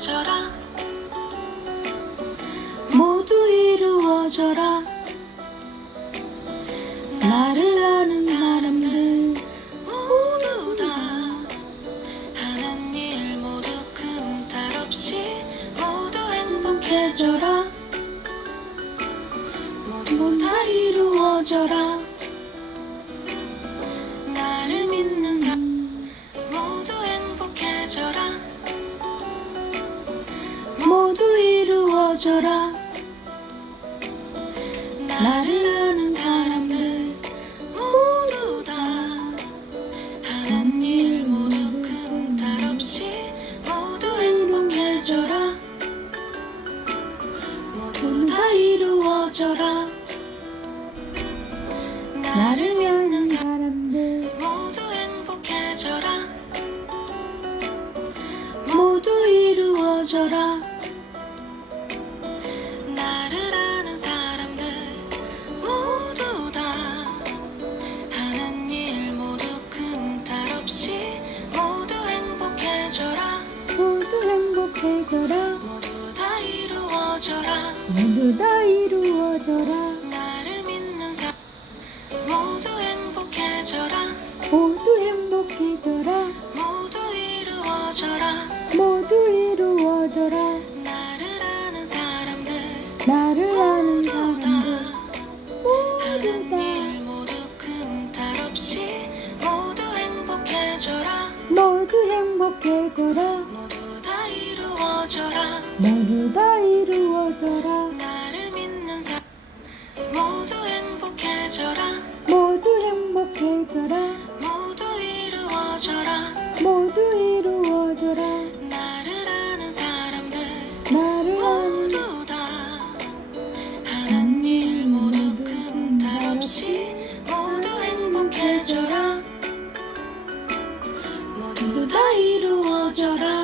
행복해져라. 모두 이루어져라. 나를 아는 사람들 모두 다 하는 일 모두 흠탈 없이 모두 행복해져라. 모두 다 이루어져라. 나를 믿는 사람 모두 행복해져라. 모두 이루어져라. 나를 아는 사람들 모두 다 하는 일 모두 흠탈 없이 모두 행복해져라. 모두 다 이루어져라. 나를 믿는 사람들 모두 행복해져라. 모두 이루어져라. 나를 아는 사람들 모두 다 하는 일 모두 흠탈 없이 모두 행복해져라. 모두 행복해져라. 모두 다 이루어져라. 모두 다 이루어져라. 나를 믿는 사람 모두 행복해져라. 모두 행복해져라. 모두 이루어져라. 모두 이루어져라. 나를 아는 사람들 나를 아는 모두 다 사람들 모두 하는 다 일 모두 흠탈 없이 모두 행복해져라. 모두 행복해져라. 모두 다 이루어져라. 모두 다 이루어져라. 나를 믿는 사람 모두 행복해져라. 모두 행복해져라. 모두 이루어져라. 모두 이루어져라. 나를 아는 사람들 나를 아는 모두 다 하는 일 모두 흠탈 없이 모두 행복해져라. 모두 다 이루어져라.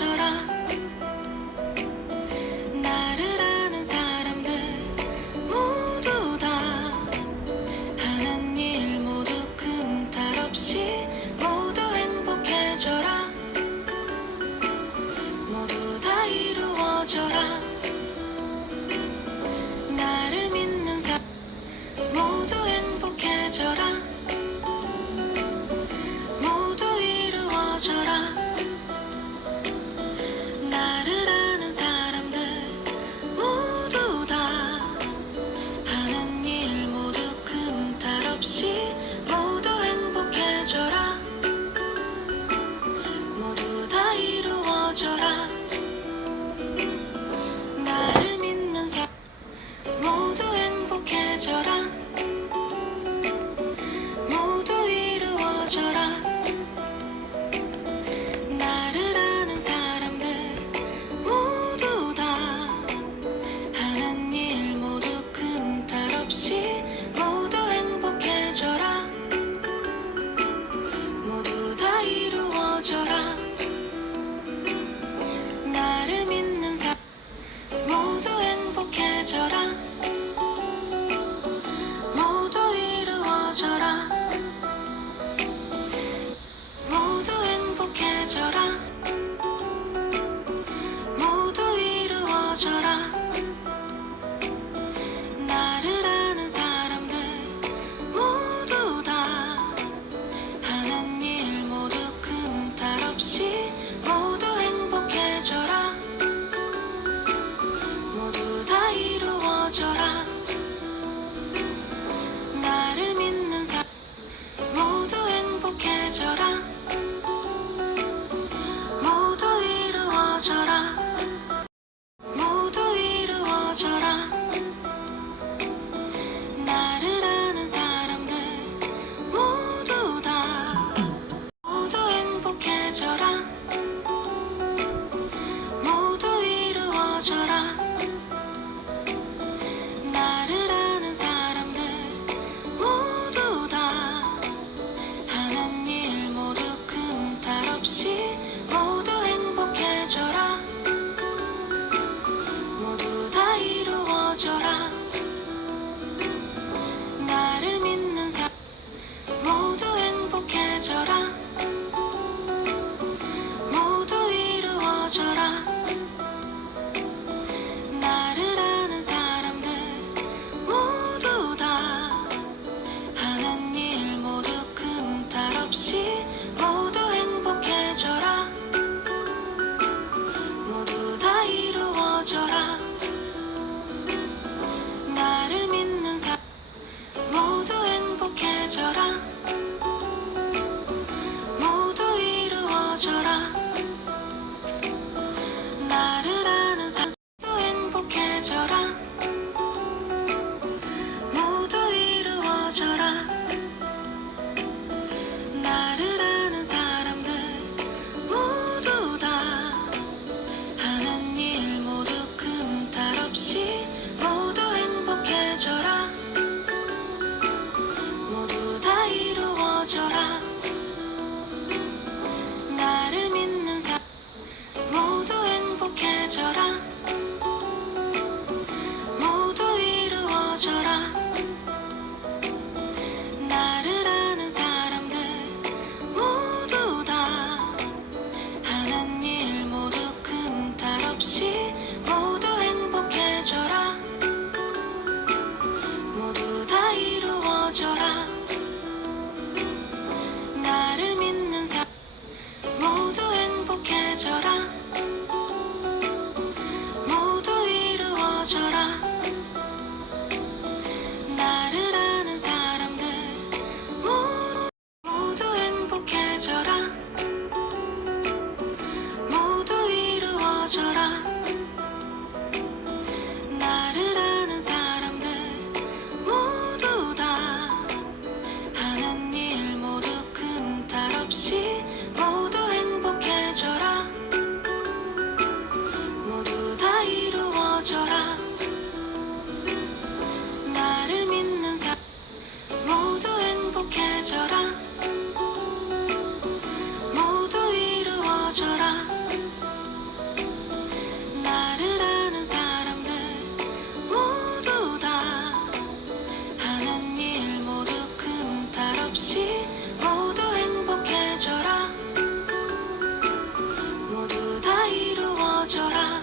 이루어져라. 나를 아는 사람들 모두 다 하는 일 모두 큰 탈 없이 모두 행복해져라. 모두 다 이루어져라. 나를 믿는 사람 모두 행복해져라. 모두 이루어져라. 나를 아는 사람들 모두 다 하는 일 모두 큰 탈 없이 모두 행복해져라. 모두 다 이루어져라. 나를 믿는 사람 모두 행복해져라. 모두 이루어져라. 나를 아는 사람들 모두 다 하는 일 모두 큰 탈 없이 모두 행복해져라. 모두 다 이루어져라. 나를 믿는 사람 모두 행복해져라. 모두 이루어져라. 모두 행복해져라. 모두 이루어져라. 나를 아는 사람들 모두 다 하는 일 모두 큰 탈 없이 모두 행복해져라. 모두 다 이루어져라. 나를 믿는 사람 모두 행복해져라. 모두 이루어져라. 모두 이루어져라. 나를 아는 사람들 모두 다 모두 행복해져라. 모두 이루어져라. 나를 아는 사람들 모두 다 하는 일 모두 큰 탈 없이 모두 행복해져라. 모두 다 이루어져라. 나를 믿는 사람 모두 행복해져라. 모두 이루어져라. 나를 아는 사람들 모두 다 하는 일 모두 큰 탈 없이 모두 행복해져라. 모두 다 이루어져라. 나를 믿는 사람 모두 행복해져라. 모두 이루어져라. 나를 아는 사람 모두 행복해져라. 모두 이루어져라. 나를 아는 사람들 모두 다 하는 일 모두 큰 탈 없이 모두 행복해져라. 모두 다 이루어져라. 나를 믿는 사람 모두 행복해져라. 모두 이루어져라. 나를 아는 사람들 모두 다 하는 일 모두 큰 탈 없이 모두 행복해져라. 모두 다 이루어져라. 나를 믿는 사람 모두 행복해져라. 모두 이루어져라. 나를 아는 사람들 모두 행복해져라. 모두 이루어져라. 나를 아는 사람들 모두 다 하는 일 모두 큰 탈 없이 모두 행복해져라. 모두 다 이루어져라. 나를 믿는 사람 모두 행복해져라. 모두 이루어져라. 이루어져라